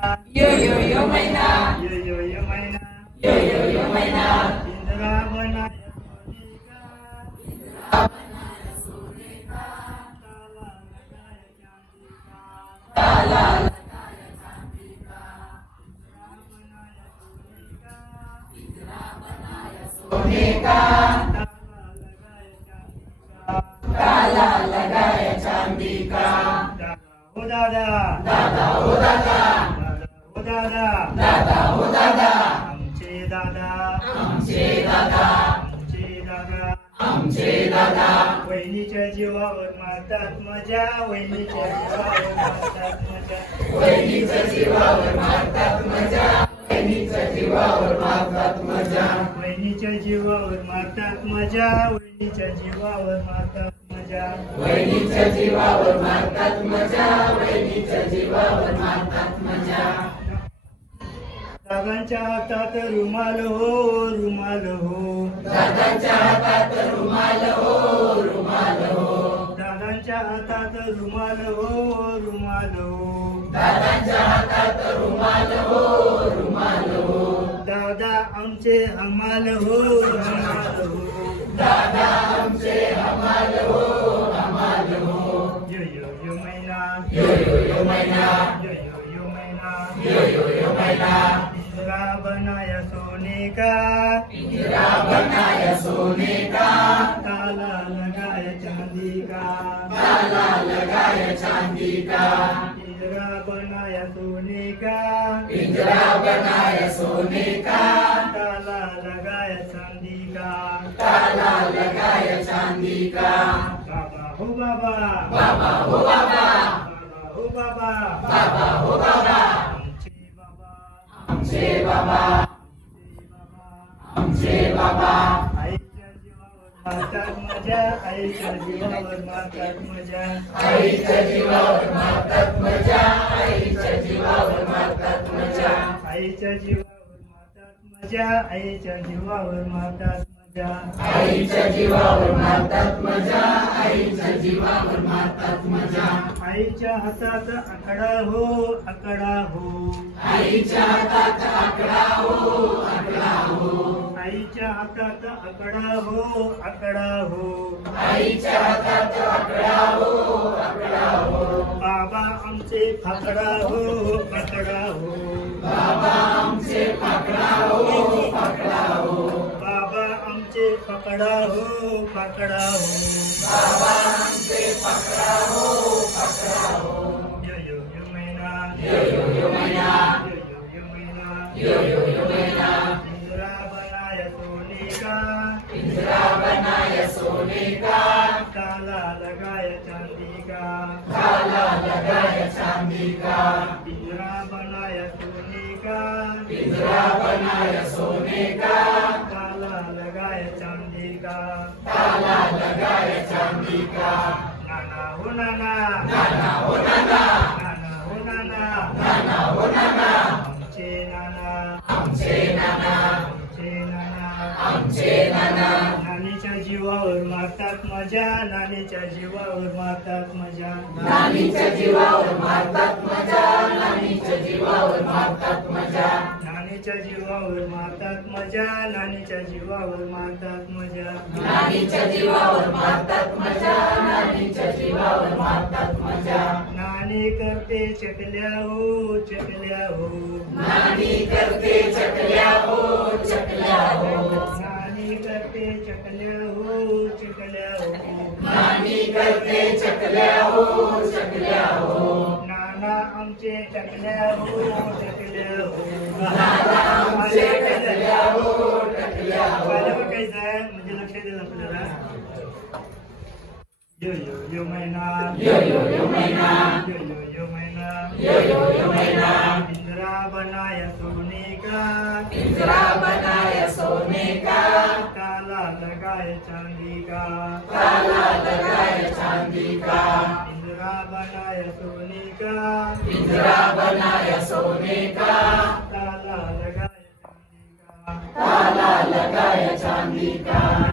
Yo yo yo my. Yo yo yo my. Yo yo yo my. Indra bana. Indra bana ya. Tala laga ya chandika. Tala laga ya chandika. Indra bana ya sunika. Indra bana ya sunika. Da da da da da da da दादा. दादा हो दादा. आमचे दादा. आमचे दादा. आमचे दादा. आमचे दादा. वहिनीच्या जीवावर मारतात मजा. वहिनीच्या जीवावर मारतात मजा. वहिनीच्या जीवावर मारतात मजा. वहिनीच्या जीवावर मारतात मजा. वहिनीच्या जीवावर मारतात मजा. वहिनीच्या जीवावर मारतात वहिनीच्या जीवावर मारतात मजा. वहिनीच्या जीवावर मारतात मजा. दादांच्या हातात रुमाल हो रुमाल हो. दादाच्या हातात रुमाल हो रुमाल हो. दादांच्या हातात रुमाल हो रुमाल हो. दादाच्या हातात रुमाल हो रुमाल हो. दादा आमचे हमाल हो हमाल हो. दादा आमचे हमाल हो हमाल हो. यो यो यो मैना. यो यो यो मैना. यो यो यो मैना. यो यो यो मैना. इंदिरा बनाया सोने का इंदिरा बनाय सोने का ताला लगाया चांदी का ताला लगाय चांदी का इंदिरा बनाया सोने का इंदिरा बनाय सोने का ताला लगाया चांदी का ताला लगाय चांदी का बाबा हो बाबा. बाबा हो बाबा. बाबा हो बाबा. बाबा बाबा आईच्या जीवावर मारतात मजा आईच्या जीवावर मारतात मजा आईच्या जीवावर मारतात मजा आईच्या जीवावर मारतात मजा आईच्या जीवावर मारतात मजा आईच्या जीवावर मारतात मजा आईच्या जीवावर मारतात मजा आईच्या हातात आकडा हो आकडा हो. आईच्या हातात आकडा हो आकडा हो. आईच्या हातात आकडा हो आकडा हो. आईच्या हातात आकडा हो आकडा हो. बाबा आमचे फाकडा हो फाकडा हो. बाबा आमचे पाकडा हो पाकडा हो. बाबा आमचे पकडा हो पकडा हो. लगाय चांदी का इंदिरा बनाय सोने का इंदिरा बनाय सोने का ताला लगाय चांदी का काला लगाय चांदी का नाना। हो नाना। नाना हो नाना। नाना हो नाना नाना हो नाना। मारतात मजा नानीच्या जीवावर मारतात मजा. नानीच्या जीवावर मारतात मजा. नानीच्या जीवावर मारतात मजा. नानीच्या जीवावर मारतात मजा. नानीच्या जीवावर मारतात मजा. नानीच्या जीवावर मारतात मजा. नानीच्या जीवावर मारतात मजा. नानी करते चकल्या हो चकल्या हो. नानी करते चकल्या हो चकल्या हो. नानी करते चकल्या हो चकल्या हो. नानी करते चकल्या हो चकल्या हो. नाना आमचे चकल्या हो चकल्या हो. नाना आमचे टकल्या हो टकल्या हो. पहिलं बघायचं आहे म्हणजे लक्ष द्यायला आपल्याला यो यो यो मैना. यो यो यो मैना. यो यो यो मैना. यो यो यो मैना. इंदिरा बनाया सोने का. काय चांदिका. प्रल्हाद काय चांदिका. इंद्रा बनाय सोनिका. इंद्रा बनाय सोनिका. ताला लगाय चांदिका. ताला लगाय चांदिका.